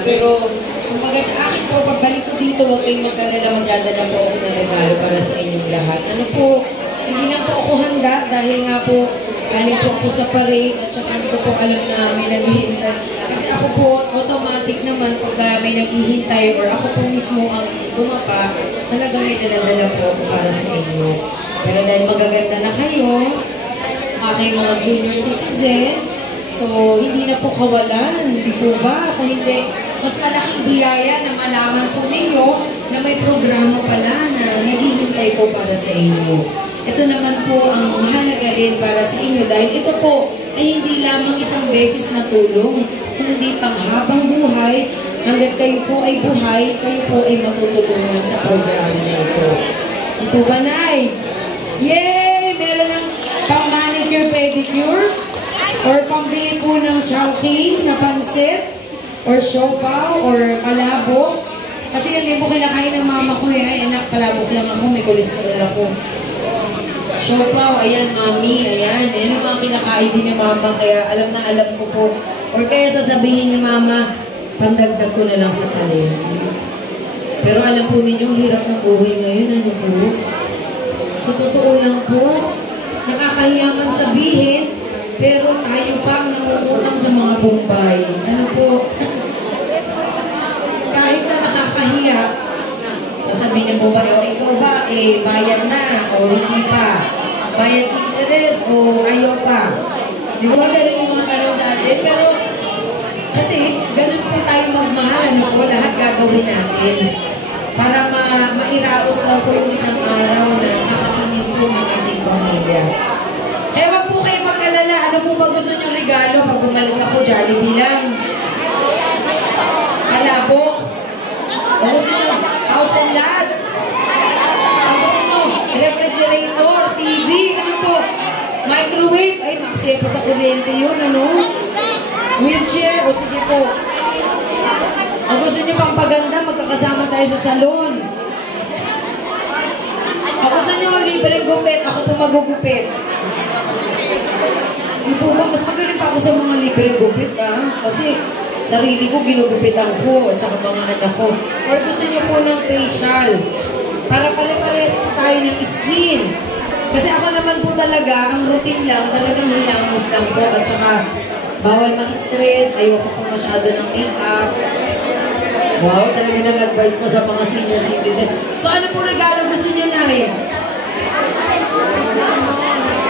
na. Pero, kumbaga sa akin po, pagbalik ko dito, huwag kayong magkalala, magdadala po ako ng regalo para sa inyong lahat. Ano po, hindi lang po ako handa dahil nga po, galing po ako sa parade at saka hindi ko po alam na may naghihintay. Kasi ako po, automatic naman pag may naghihintay or ako po mismo ang bumaba, talagang may daladala po ako para sa inyo. Pero dahil magaganda na kayo, aking mga junior citizen, so hindi na po kawalan, hindi po ba? Kung hindi, mas malaking biyaya na malaman po ninyo na may programa pala na naghihintay po para sa inyo. Ito naman po ang mahalaga rin para sa inyo dahil ito po ay hindi lamang isang beses na tulong, kundi panghabang buhay, hanggat kayo po ay buhay, kayo po ay matutulungan sa programa na ito. Ito ba, Nay? Yay! Meron ng pang-manicure, pedicure, or pambili po ng chowking na pansit, or siopaw, or palabok. Kasi yan din po kinakain ng mama ko eh. Ay, anak, palabok lang ako, may kolesterol ako. Siopaw, ayan, mami, ayan. Yan ang mga kinakain din ni mama, kaya alam na alam ko po. Or kaya sasabihin ni mama, pandagdag ko na lang sa talent. Pero alam po ninyo, hirap ng buhay ngayon, ano po? So, totoo lang po, nakakahiyaman sabihin, pero tayo pa ang nangungutang sa mga Bombay. Ano po? Kahit na nakakahiya, sasabihin ng Bombay, o ikaw ba, bayad na, o hindi pa. Bayad interest, o ayaw pa. Di ba ganun yung mga tanong sa atin? Pero, kasi, ganun po tayo magmahal. Ano po, lahat gagawin natin. Para mairaos lang po yung isang araw na kakainin po ng ating pamilya. Kaya wag po kayo mag-alala. Ano po ba gusto niyong regalo? Pag bumalik ako, Jollibee lang. Palabok. O gusto niyo, house and lot. Ang gusto niyo, refrigerator, TV, ano po? Microwave. Ay, maksiya po sa kuryente yun, ano? Wheelchair. O sige po. Ang gusto niyo pang paganda, magkakasama tayo sa salon. Ang gusto niyo, libreng gupit. Ako po magugupit. Hindi po ba, mas magaling pa ako sa mga libreng gupit, ha? Kasi sarili ko, ginugupitan ko, at saka mga anak ko. Or gusto niyo po ng facial. Para pare-pares po tayo ng skin. Kasi ako naman po talaga, ang routine lang, talagang hilamos lang po. At saka, bawal ma-stress, ayoko po masyado ng make-up. Wow, talaga nag-advise mo sa mga senior citizen. So ano po regalo gusto niyo, Nay?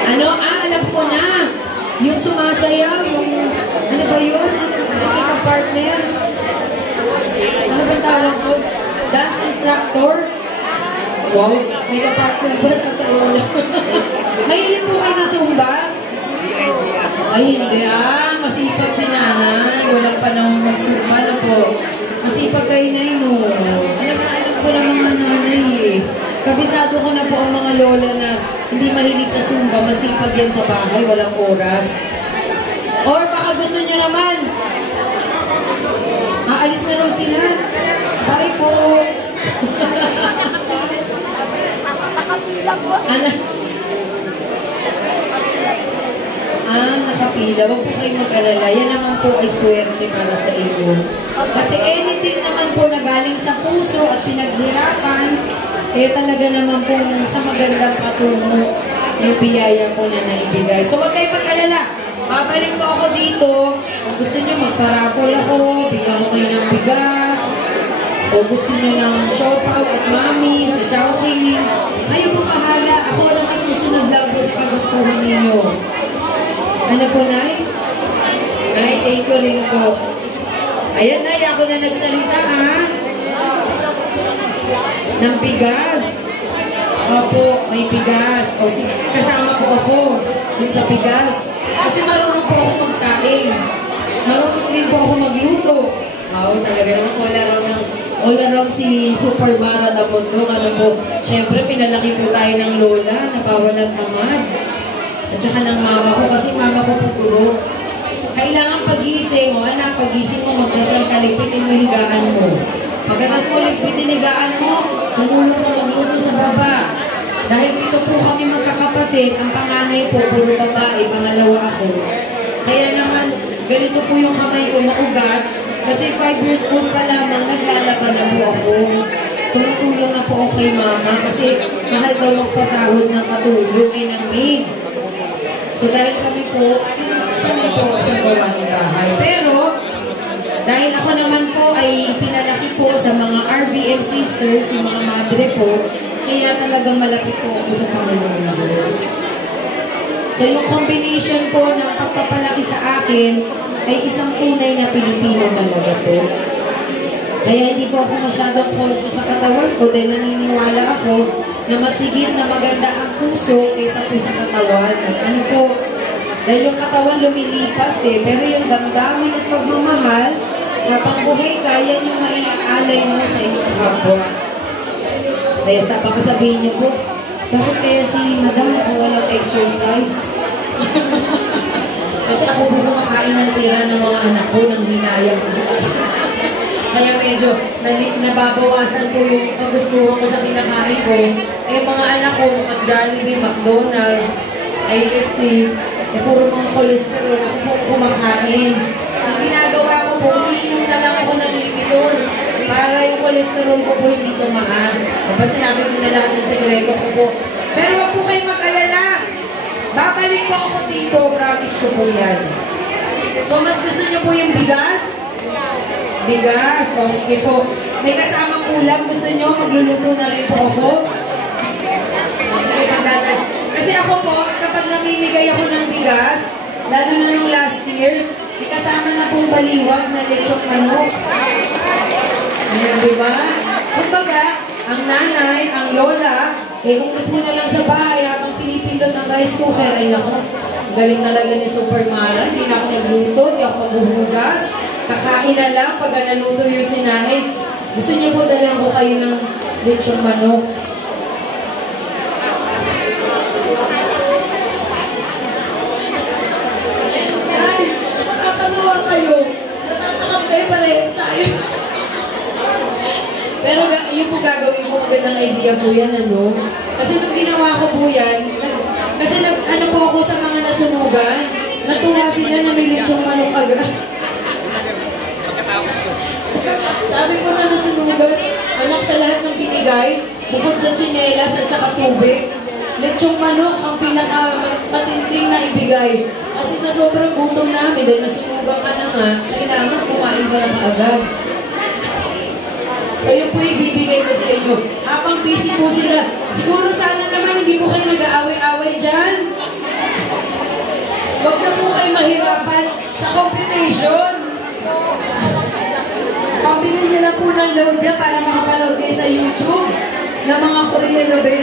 Ano? Alam ko na. Yung sumasayaw, yung, ano ba yun? Ano partner? Ano ba tawag ko? Dance instructor? Wow, may ka-partner ba sa sayaw lang? Mahilig po kayo sa Zumba? Ay, hindi masipag si nanay. Walang panahon mag-Zumba na po. Masipag kayo na yun, no? Alam ko ng mga nanay eh. Kabisado ko na po ang mga lola na hindi mahilig sa Zumba, masipag yan sa bahay, walang oras. Or baka gusto nyo naman, aalis na raw sila. Bye po! Nakapila. Huwag po kayong mag-alala. Yan naman po ay swerte para sa inyo. Kasi anything naman po na galing sa puso at pinaghirapan, talaga naman po sa magandang patungo yung biyaya po na naibigay. So huwag kayong mag-alala. Babalik po ako dito. Kung gusto nyo, magparapol ako, bigyan ko kayo ng bigas, o gusto nyo ng siopaw at mami, sa chowking, kayo po bahala. Ako lang ang susunod lang po sa kagustuhan ninyo. Ano po, Nay? Nay, thank you rin po. Ayan, Nay, ako na nagsalita, ha? Ng bigas. Opo, may bigas. O, kasama po ako dun sa bigas. Kasi marunong po ako magsaing. Marunong din po ako magluto. Wow, talaga naman all around si Super Mara Tabondong. Ano po, syempre pinalaki po tayo ng lola na bawalan tamad. At saka ng mama ko, kasi mama ko po guro. Kailangan pagising mo, anak, pagising mo, magdasal ka, ligpitin mo higaan mo. Pagkatas mo, ligpitin higaan mo, tumulong ka magluto sa baba. Dahil ito po kami magkakapatid, ang panganay po, puro babae, pangalawa ako. Kaya naman, ganito po yung kamay ko, maugat, Kasi 5 years old pa lamang, naglalaban na po ako. Tumutulong na po ako kay mama kasi mahal daw magpasahod ng katulong ay ng maid. So dahil kami po, sanay po sa gawa ng bahay. Pero, dahil ako naman po ay pinalaki po sa mga RBM sisters, yung mga madre po, kaya talagang malapit po ako sa Panginoon ng Diyos. So yung combination po ng pagpapalaki sa akin ay isang tunay na Pilipino talaga po. Kaya hindi po ako masyadong conscious sa katawan ko dahil naniniwala ako na masigit na maganda ang puso kaysa po sa katawan. Ano po? Dahil yung katawan lumilipas pero yung damdamin at pagmamahal, kapag buhay ka, yan yung maiaalay mo sa inyong kapwa. Kaya baka sabihin niyo po, bakit kaya si Madam kung walang exercise? Kasi ako po kumakain ng tira ng mga anak ko nang hinayang kasi. Kaya medyo nababawasan po yung kagustuhan ko sa kinakain ko. Mga anak ko, mga Jollibee, McDonald's, IFC, puro mga cholesterol, ako po kumakain. Ang ginagawa ko po, umiinom na lang ako ng Lipitor para yung cholesterol ko po hindi tumaas. Kapag sinabi ko na lahat ng sekreto ko po. Pero wag po kayo mag-alala. Babalik po ako dito, promise ko po yan. So, mas gusto niyo po yung bigas? Bigas. O, sige po. May kasamang ulam. Gusto niyo? Magluluto na rin po ako. Sige, magdadal. Kasi ako po, kapag namimigay ako ng bigas, lalo na nung last year, may kasama na pong baliwag na lechong manok. Ayan, diba? Kumbaga, ang nanay, ang lola, kung upo na lang sa bahay habang pinipindot ng rice cooker, ay naku, galing talaga ni Super Mara, hindi na ako nagluto, hindi ako maghuhugas, kakain na lang pag naluto yung sinain. Gusto niyo po dalang ko kayo ng lechong manok? Ay, nakakatawa kayo. Natatakap kayo, parehas tayo. Pero yun po gagawin ko, magandang idea po yan, ano? Kasi nung ginawa ko po yan, kasi ano po ako sa mga nasunugan, natuwa sila na may lechong manok agad. Sabi po na nasunugan, anak sa lahat ng binigay, bukod sa tsinelas at saka tubig, lechong manok ang pinaka-matinding na ibigay. Kasi sa sobrang gutom namin, dahil nasunugan ka na nga, kailangan kumain ka na kaagad. So yun po ibibigay ko sa inyo. Habang busy po sila, siguro sana naman hindi po kayo nag-aaway-aaway dyan. Huwag na po kayo mahirapan sa combination. Pambili nyo na po ng load niya para makapanood kayo sa YouTube ng mga Korean novel.